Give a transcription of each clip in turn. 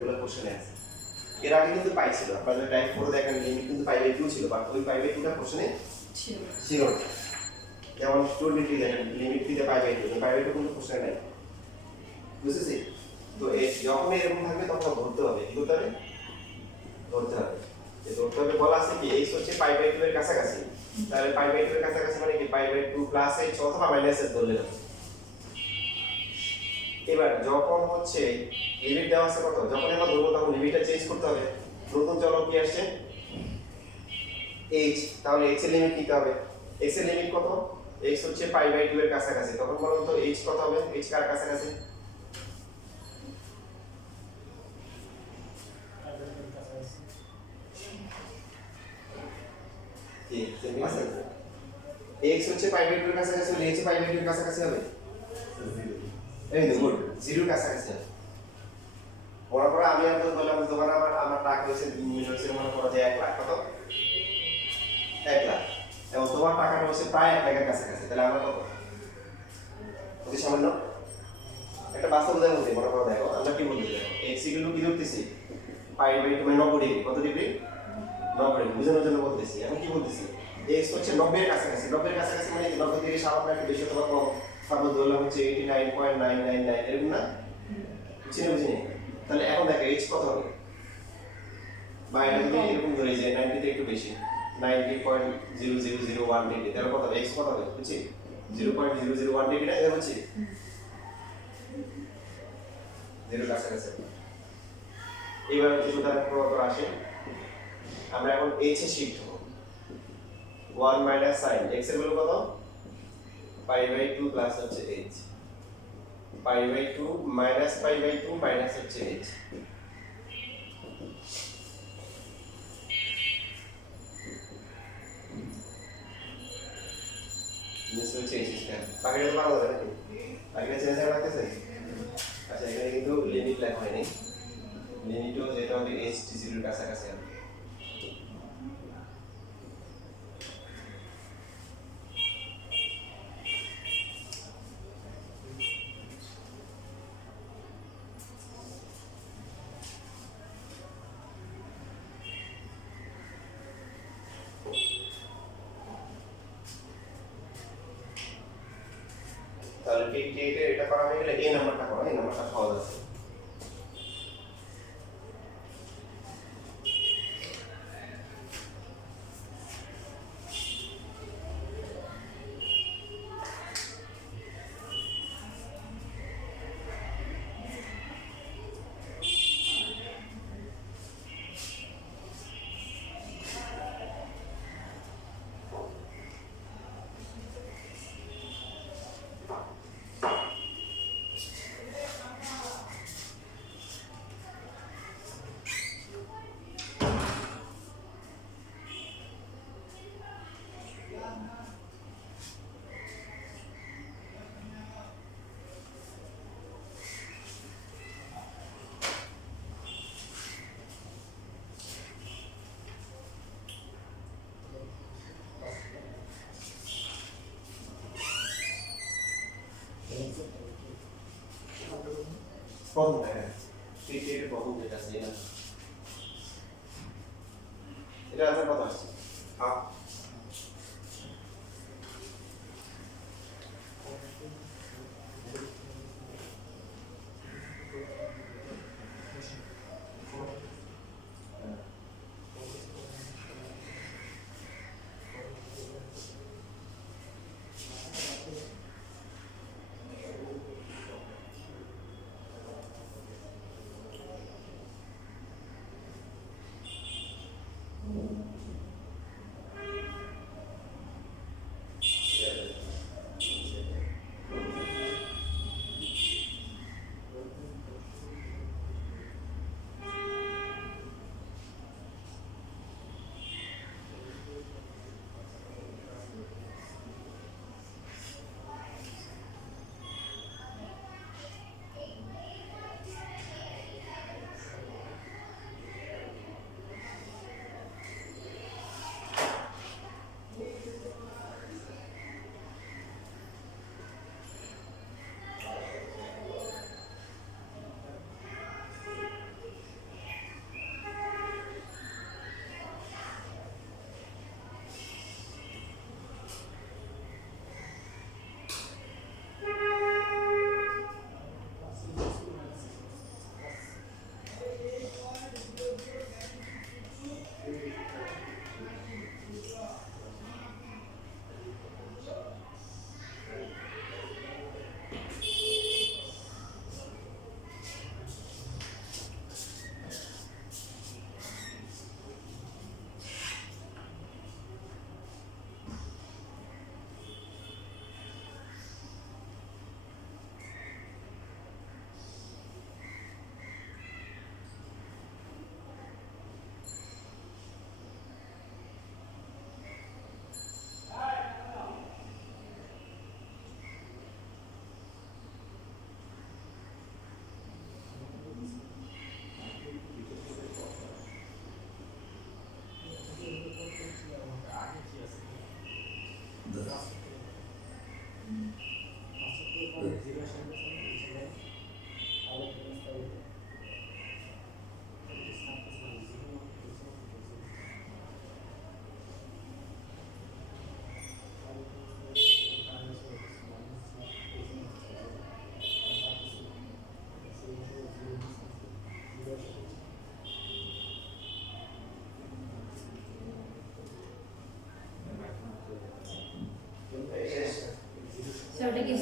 এগুলো কোশ্চেনে আছে। এর আগে কিন্তু পাই ছিল, আপনাদের টাইপ 4 দেখেন লিমিট কিন্তু পাই বাই 2 ছিল, বাট ওই পাই বাই 2 টা কোশ্চেনে ছিল না। যেমন স্টুডেন্ট দেখেন লিমিট দিতে পাই বাই 2, পাই বাই 2 কিন্তু কোশ্চেনে নাই। বুঝেছি? তো যখন এরকম থাকবে তখন ধরতে হবে, কি করতে হবে? ধরতে হবে। যে ধরতে হবে বলা আছে কি x হচ্ছে পাই বাই 2 এর কাছাকাছি, তাহলে পাই বাই 2 এর কাছাকাছি মানে কি পাই বাই 2 প্লাস h অথবা মাইনাস h ধরলে হবে। এবার যখন হচ্ছে লিমিট দেওয়া আছে কত, যখন আমরা ধরবো তখন লিমিটটা চেঞ্জ করতে হবে। নতুন চলক কি আসছে? h, তাহলে x এর লিমিট নিতে হবে। x এর লিমিট কত? x হচ্ছে পাই বাই 2 এর কাছাকাছি, তখন বলুন তো h কত হবে? h কার কাছাকাছি? কি সেমি আছে? x হচ্ছে পাই বাই 2 এর কাছাকাছি হলে h পাই বাই 2 এর কাছাকাছি হবে। এই তো গুড, 0 এর কাছাকাছি হবে। মনে করো আমি আপনাদের বললাম দোকানে আমার টাকা হয়েছে 2 মিনিট হয়েছে, মনে করো যে 1 লাখ, কত? 1 লাখ। এবং তোমার টাকাটা হচ্ছে প্রায় 1 লাখের কাছাকাছি, তাহলে আমরা কত? অতি সামান্য একটা বাস্তব উদাহরণ দিই। মনে করো দেখো আমরা কি বলতে দেখো x ইকুয়াল কি ধরতেছি? পাই বাই 2 মানে 90 ডিগ্রি। কত ডিগ্রি? 90 ডিগ্রি। বুঝানোর জন্য বলতেছি। এখন কি বলতেছি? x হচ্ছে 90 এর কাছাকাছি। 90 এর কাছাকাছি মানে 90 ডিগ্রি সামান্য একটু বেশি অথবা কম। তারপর ধরলাম হচ্ছে 89.999, এরকম না? বুঝিনি? তাহলে এখন দেখো h কত হবে? বা এটা যদি এরকম ধরি যে 90 তে একটু বেশি, 90.0001 ডিগ্রি, তাহলে কত হবে? x কত হবে? বুঝছি? 0.001 ডিগ্রি না, এটা বুঝছি? 0 কাছাকাছি। এবার কিছু দ্বারা প্রবর্তন আসে, আমরা এখন h এ শিফট হব। 1 মাইনাস sin x এর ভ্যালু কত? পাই বাই 2 প্লাস হচ্ছে h, pi by 2 minus pi by 2 minus হচ্ছে h। নিচে হচ্ছে h স্কয়ার। বাকিটা তো বাংলা হবে নাকি? বাকিটা চেঞ্জ হয়ে লাগতেছে। আচ্ছা, এখানে কিন্তু লিমিট লেখা হয়নি। লিমিটও যেটা হবে h t 0 এর কাছাকাছি হবে। তাহলে ঠিক এটা করা হয়ে গেলে এই নাম্বারটা করো, এই নাম্বারটা সহজ আছে। প্রথম দেখেন ঠিক প্রথম যেটা আছে এটা আছে কত আসছে? হাফ।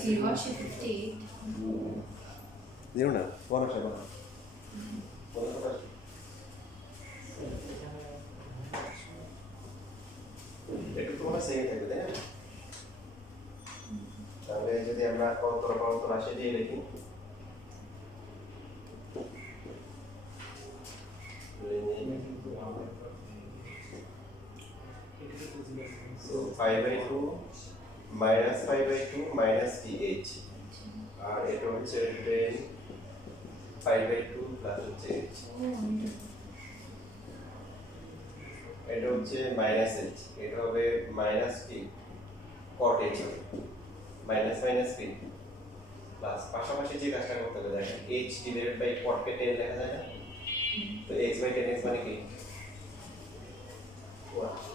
0 আসে 58 0 না 1 আসে 1 কত আসে একটু তোমার সেম থাকবে তাই না তাহলে যদি আমরা কত রাশি দিয়ে লিখি so 5/2 minus 5/2 minus ph আর এটা হচ্ছে 10 5/2 প্লাস হচ্ছে h এটা হচ্ছে মাইনাস h এটা হবে মাইনাস p cot h হবে মাইনাস মাইনাস p প্লাস পাশাপাশি যে কাজটা করতে হবে দেখেন h ডিভাইডেড বাই cot কে 10 লেখা যায় না তো x বাই 10x মানে কি 1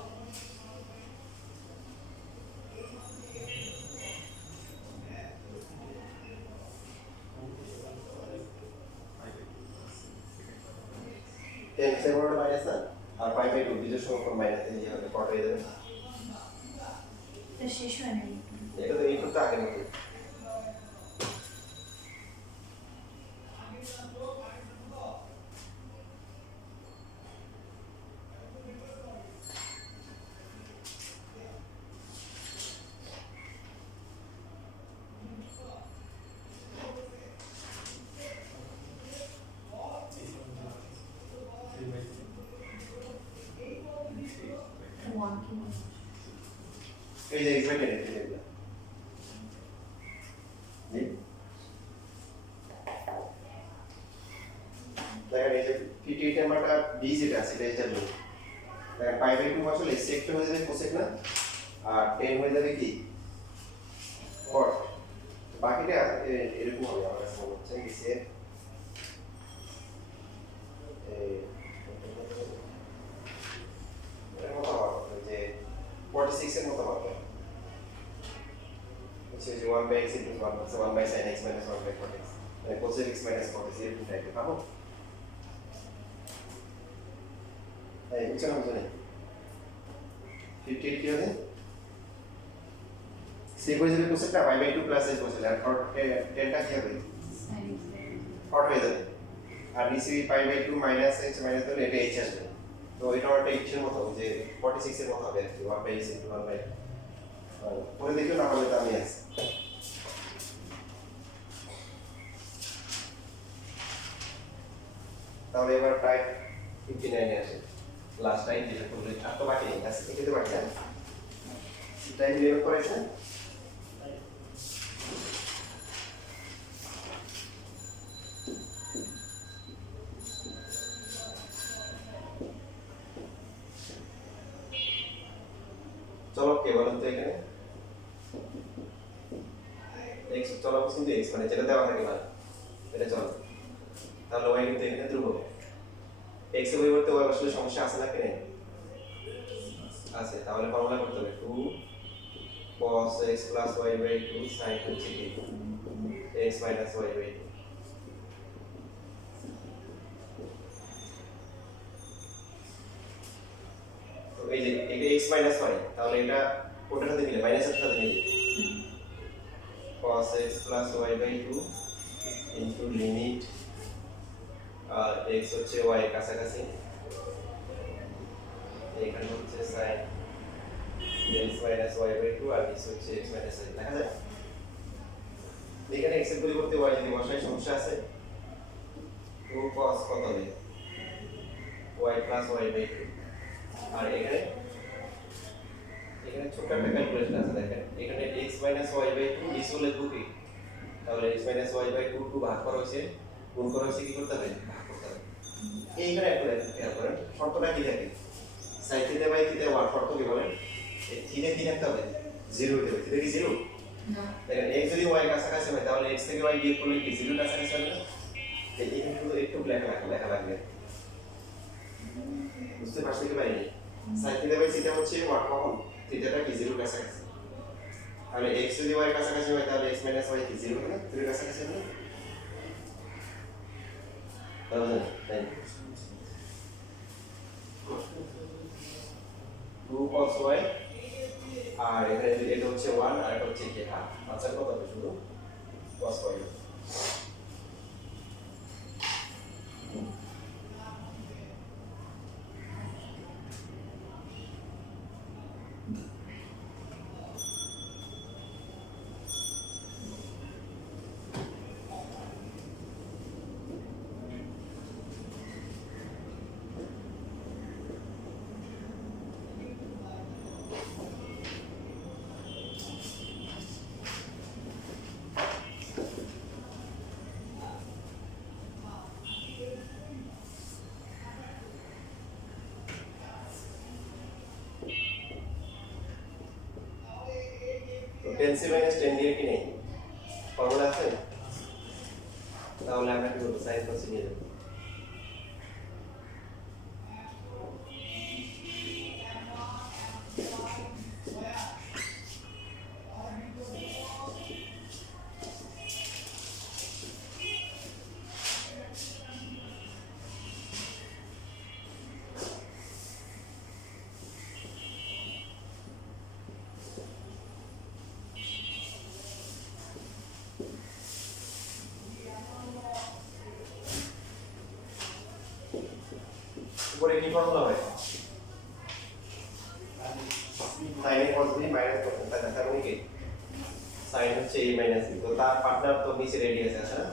10 से बड़ा माइनस ना और 5/2 বিজোড় সমকোণ মাইনাস এই হবে কট হয়ে যাবে তো শেষ হয় না এটা তো এইটুকু তো আগে মতো এই যে এক্সপ্রেশন এটা দেখলা জি দেখেন এই যে 58 নাম্বারটা b যেটা আছে এটা হিসাব নেই দেখেন 5/2 আসলে সেক হয়ে যাবে কোসেক না আর 10 হয়ে যাবে কি cot বাকিটা এরকম হবে আমার কাছে মনে হচ্ছে কি সে এর মতো হবে যে 46 এর মতো হবে which is 1 by x into 1 so 1 by sin x minus 1 by cot x মানে cosec x minus cot x এরকম টাইপের পাবো এই বুঝছেন বুঝলেন 58 কি হবে sec হয়ে যাবে cosec টা y/2 plus h বসে আর cot delta কি হবে cot হয়ে যাবে আর নিচে pi/2 minus h minus হলে এটা h আসবে তো এটা একটা h এর মতো যে 46 এর মতো হবে আর কি 1 by x into 1 by পরে দেখিও না হলে তো আমি আছি তাহলে এবার প্রায় 59 এ আসে লাস্ট টাইম যেটা করলে আর তো বাকি নেই আজকে থেকে তো বাকি আছে টাইম বের করেছে চলো কে বলেন তো এখানে x চলো কিন্তু x মানে যেটা দেওয়া থাকে না এটা চলো তাহলে y কিন্তু এখানে ধ্রুবক x এর পরিবর্তে y আসলে সমস্যা আছে না কেন আছে তাহলে ফর্মুলা করতে হবে 2 cos x plus y by 2 sin হচ্ছে কি x minus y by 2 তো এই যে এটা x minus y তাহলে এটা কোনটার সাথে মিলে মাইনাসের সাথে মিলে cos x plus y by 2 into limit R x হচ্ছে y এর কাছাকাছি এখানে হচ্ছে sin x minus y by 2 আর নিচে হচ্ছে x minus y দেখা যায় এখানে x এর পরিবর্তে y যদি বসাই সমস্যা আছে 2 cos কত হবে y plus y by 2 আর এখানে ছোট একটা ক্যালকুলেশন আছে দেখেন এখানে x minus y by 2 নিচে লিখব কি তাহলে x minus y by 2 2 ভাগ করা হয়েছে গুণ করা হয়েছে কি করতে হবে ভাগ করতে হবে এইখানে একটা খেয়াল করেন শর্তটা কি থাকে sin থিটা বাই থিটা 1 শর্ত কি বলেন এই থিটা কি রাখতে হবে 0 হতে হবে থিটা কি 0 না দেখেন x যদি y এর কাছাকাছি হয় তাহলে x থেকে y বিয়োগ করলে কি 0 কাছাকাছি হবে না এখানে শুধু একটু লেখা লাগবে বুঝতে পারছেন কি ভাই sin থিটা বাই থিটা হচ্ছে 1 কখন থিটাটা কি 0 কাছাকাছি তাহলে x যদি y এর কাছাকাছি হয় তাহলে x minus y কি 0 হবে না 0 এর কাছাকাছি হবে না তাহলে তাই 2 cos y আর এখানে এটা হচ্ছে 1 আর এটা হচ্ছে কি হাফ আচ্ছা কত হবে শুধু cos pi। তো 10c - 10 দিয়ে কি নেই ফর্মুলা আছে, তাহলে আমরা কি করব sin cos নিয়ে যাব। উপরে কি ফর্মুলা হয়, sin এর পজিটিভ মাইনাস করতে, তাই না? তার মানে কি sin হচ্ছে a - b, তো তার পার্টনার তো নিচে রেডিয়াস আছে না,